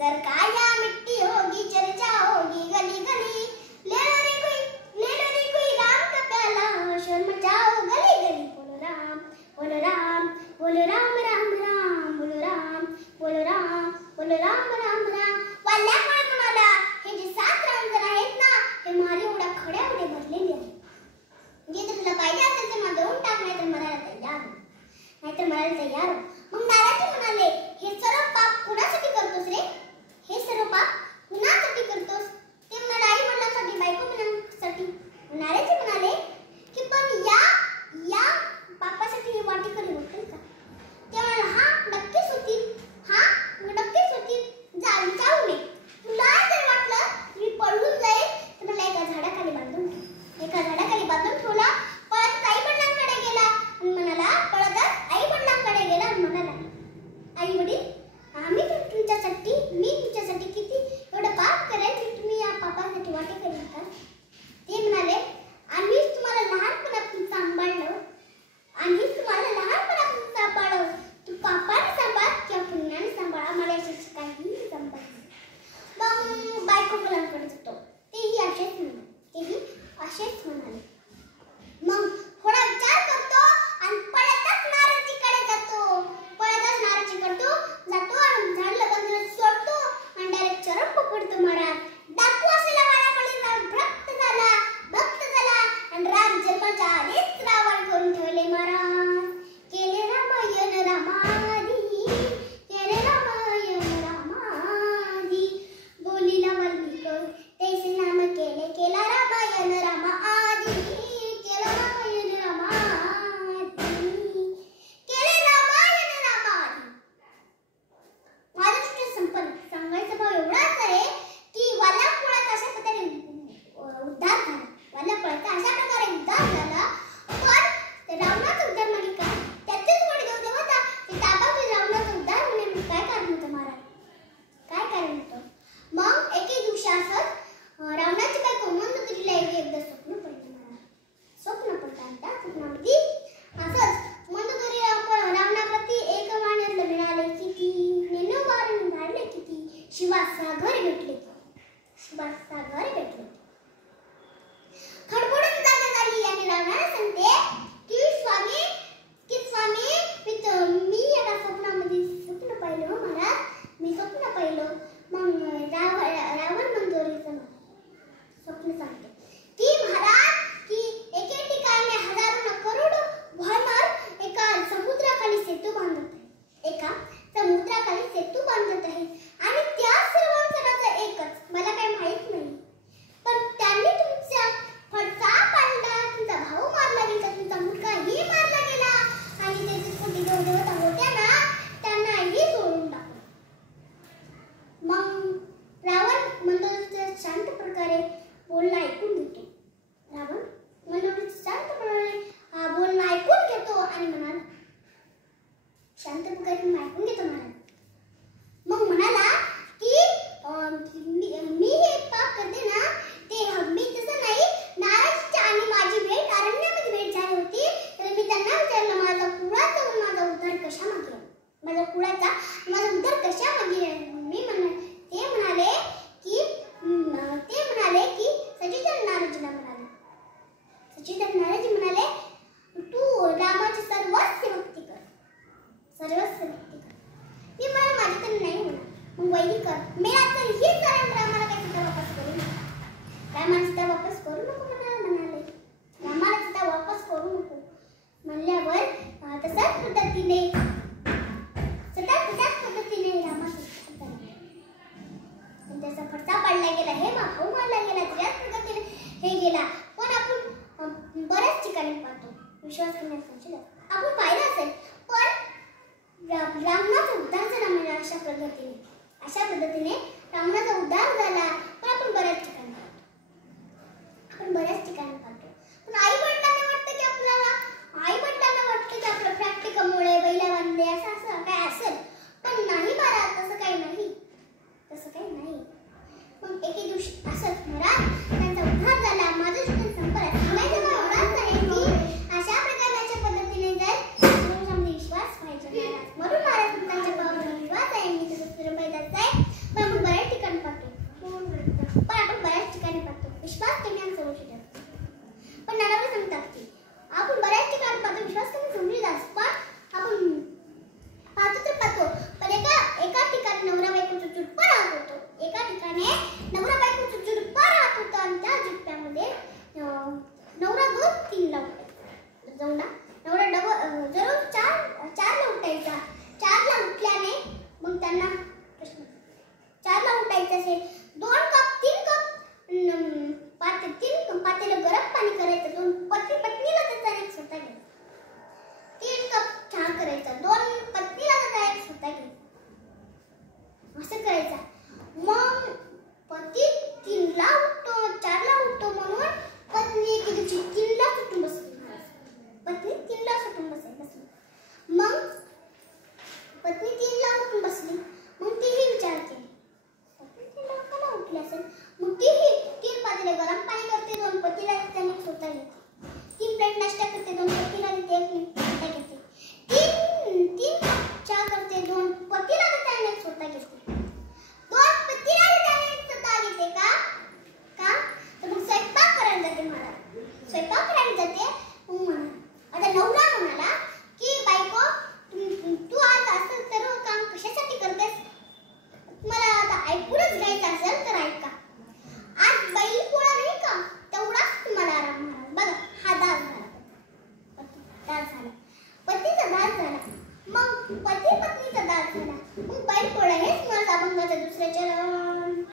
सरकाया मिट्टी होगी चर्चा होगी गली गली, ले लो रे कोई राम का प्याला, शोर मचाओ गली गली, बोलो राम बोलो राम बोलो राम राम राम, बोलो राम बोलो राम बोलो राम राम राम. वाल्यामुळे म्हणाला हे जे 7 रांजण आहेत ना हे मारी एवढ्या खड्यामध्ये भरलेले आहेत. म्हणजे जर तुला पाहिजे असेल तर मला देऊन टाक, नाहीतर मरायला तयार. मग नाराजी म्हणाले हे सर्व पाप कुणासाठी करतोस रे, हे सर्व पाप कुणासाठी करतोस. ते म्हणाले आई वडिलांसाठी, बायको मुलांसाठी. नाराजी म्हणाले की पण या पापासाठी ही वाटी करी होतील का. ते म्हणाले हा नक्कीच होतील, हा नक्कीच होतील, जाऊ नये. तुला जर वाटलं मी पळून जाईल तर मला एका झाडाखाली बांधून ठेव. एका झाडाखाली बांधून ठेवला. पळत आई वडिलांकडे गेला आणि म्हणाला, पळतच आई वडिलांकडे गेला आणि म्हणाला आई वडील मी तुमच्यासाठी किती एवढं पाप करेल की तुम्ही या पापासाठी वाटे करेल का. ते म्हणाले आम्हीच तुम्हाला लहानपणापासून सांभाळलं, तू पापाने सांभाळ किंवा पुण्याने सांभाळ, आम्हाला याच्याशी काहीही संबंध नाही. मग बायको मुलांकडे जातो. तेही असेच म्हणाले. मग थोडा विचार करतो आणि पळतच नाराजीकडे जातो आणि झाडला बंधन सोडतो आणि डायरेक्ट चरण पकडतो. महाराज डाकू असलेला वाड्याकडे भक्त झाला आणि राम जन्माच्या आधीच रावण करून ठेवले. महाराज केले रामायण रामादी, बोलीला वाल्मिक तैसे नाम केला रामायण रामादी, केला रामायण रामादी. माझा तुझ्या संपर्क सांगायचा भाव एवढाच आहे की वाल्यापुळाचा अशा प्रकारे उद्धार झाला. पण रावणाचा उद्धार म्हणजे काय, त्याचेच वडील होता ते ताबातून रावणाचा उद्धार होणे काय कारण होतं महाराज, काय कारण होतं. मग एके दिवशी असंच रावणाची बायको मंदोदरीला एकदा स्वप्न पडलं. महाराज स्वप्न पडलं. त्या स्वप्नामध्ये असंच मंदोदरीला रावणाप्रती एक वानर मिळाले किती, 99 वानर मिळाले किती, शिवासागर भेटले. खडबडून जागा झाली आणि रावणाला सांगते की स्वामी मी एका स्वप्नामध्ये स्वप्न पाहिलं महाराज, मी स्वप्न पाहिलं. मग रावण मंदोदरीचं स्वप्न सांगते की महाराज की एके ठिकाणी हजारो न करोडो वानर एका समुद्राखाली सेतू बांधत आहे आणि त्या सर्वांचं नाव एकच, मला काही माहित नाही, पण त्यांनी तुमचा फडचा पाडला, तुमचा भाऊ मारला गेला, तुमचा मुलगाही मारला गेला आणि त्याचे छोटे देवदेवता होत्या ना त्यांनाही सोडून टाकलं. मग रावण मंदोदरीचं शांत प्रकारे बोलणं ऐकून घेतो. रावण मंदोदरीचं शांत प्रकारे बोलणं ऐकून घेतो आणि म्हणाला, शांत प्रकारे ऐकून घेतो म्हणाला. मग म्हणाला की मी हे पाप करते ना ते मी तसं नाही, नाराजीच्या आणि माझी भेट अरण्यामध्ये भेट झाली होती तर मी त्यांना विचारलं माझा उद्धार कशामध्ये, मी ते म्हणाले की सचिंद्र नाराजी म्हणाले तू रामाची सर्वस्व भक्ती कर. मी मला माझ्याकडे नाही होणार, मग वैरी कर. मेरा तर ही कारण रामाला काही सीता वापस करू नको. रामाला सीता वापस करू नको म्हणाले. रामाला सीता वापस करू नको म्हणल्यावर तशाच पद्धतीने रामाचा त्याचा फडचा पाडला गेला, हे भाऊ मारला गेला, त्याच पद्धतीने हे गेला. पण आपण बऱ्याच ठिकाणी पाहतो, विश्वास करण्यासाठी आपण पाहिलं असेल, पण रावणाचा उद्धार झाला म्हणजे अशा पद्धतीने रावणाचा उद्धार झाला. पण आपण बऱ्याच ठिकाणी पाहतो. पण आई वडिलांना वाटतं की आपल्या प्रॅक्टिकमुळे बैला बांधले असं काय असेल, पण नाही महाराज, तसं काही नाही. मग एके दिवशी असंच महाराज त्यांचा उद्धार झाला. माझं संपर्क सांगायचं एवढाच आहे की अशा प्रकारच्या पद्धतीने जर तुमच्यामध्ये विश्वास पाहिजे महाराज, म्हणून महाराज तुमच्या पावावर विश्वास आहे, मी तसं पाहिजे आहे. पण एका ठिकाणी नवरा बायकोचं जुडपा राहत होतं आणि त्या जुडप्यामध्ये नवरा 2 3 लावून जाऊ ना